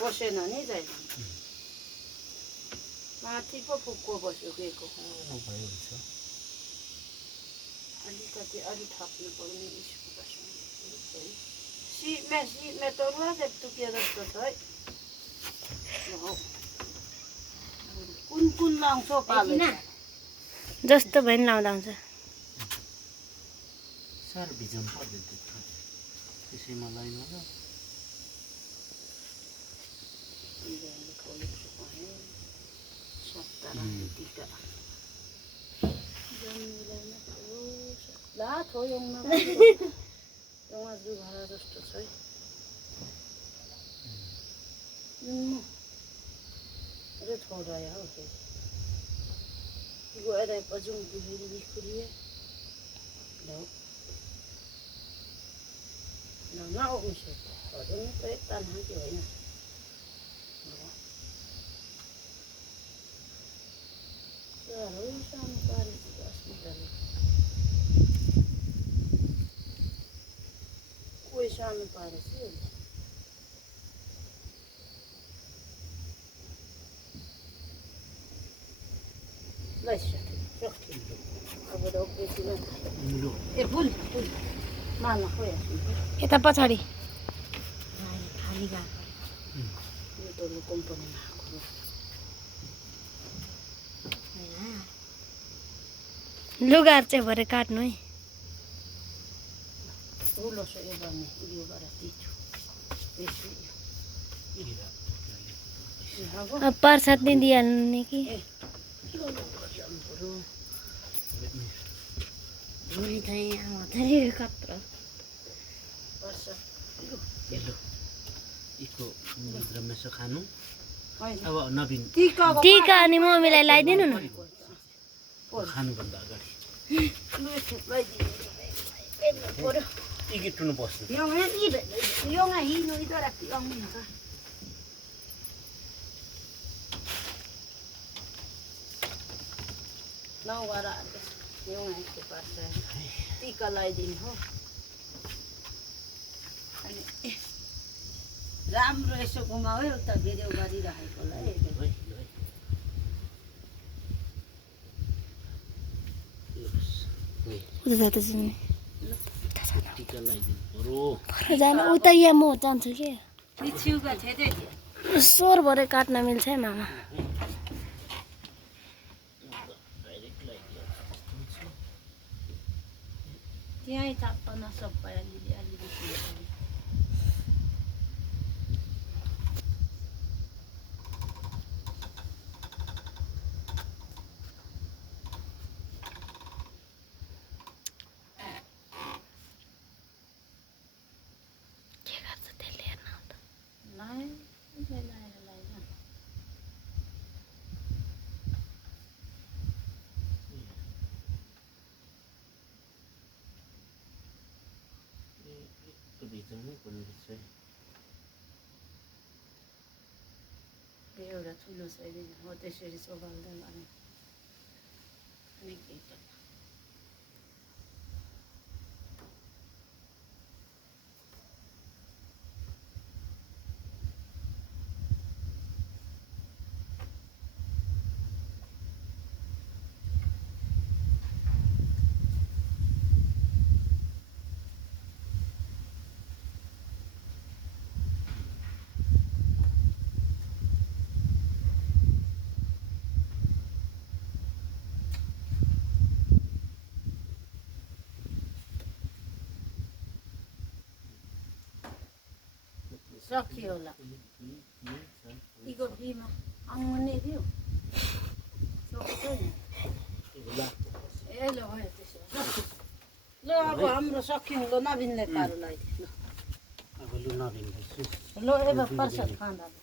बसेन नि जाइल माथि पो फुक्को बस्यो गएको भयो हुन्छ अलिकति अलि थप्नु पर्ने यसको बस्नु सिमे तरुवा चाहिँ तुक्यो जस्तो छ है कुन लाउँछौ पालो जस्तो भयो नि लाउँदा हुन्छ साह्रो भिजाउनु पर्दैन त्यत्रो त्यसैमा लाइन होला ला थोयोङमा एउटा जुघारा जस्तो छ है अरे थोड़ा है हो गएर पजुङ बिहेरी बिखुरिए लो न उसे पजुङ त एकतान हाके होइन साह्रै सानो पारेको हस्पिटल कोही सानो पारेको यता पछाडि खाली गएको कम्पनीमा लुगाहरू चाहिँ भरे काट्नु है ठुलो छ यो गर्ने उयो गरेर दिन्छु प्रसाद नै दिइहाल्नु नि कि धुनी चाहिँ आउँछ कत्रो इको रमेश खानु अब नवीन टिका अनि मम्मीलाई लगाइदिनु न खानुभन्दा अगाडि टिकट बस्नु टिका लगाइदिनु हो अनि राम्रो यसो घुमाऊ उता भिडियो गरिरहेकोलाई जानु उता यहाँ म जान्छु कि पिछुका छेदै स्वर भरे काट्न मिल्छ है मामा त्यहीँ चाप्प नसक्छ अलिअलि एउटा ठुलो छ हो त्यसरी चोबाल्दै लाने अनि के त सकियो होला इको बिमा आउने थियो सक्छ नि ए ल भयो त्यसो ल अब हाम्रो सक्यौँ ल नवीनले पारो लगाइदिनु अब लु नवीन ल अब प्रसाद खाँदा